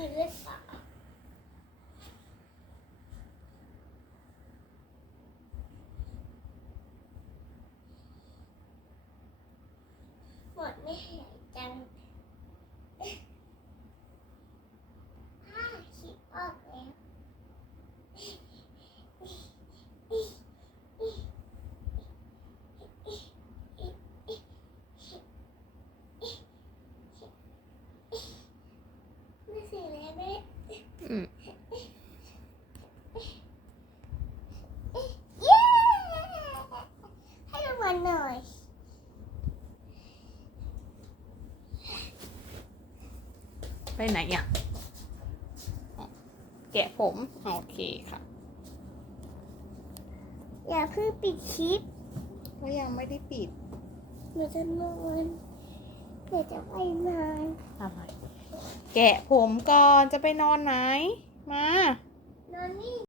ื่อนเล่าหมดไม่เห็น ให้รางวัลหน่อย ไปไหนอะอ๋อแกะผม โอเคค่ะ อย่าเพิ่งปิดคลิป ก็ยังไม่ได้ปิด หนูจะนอน จะไปนอน อะไรแกะผมก่อนจะไปนอนไหนม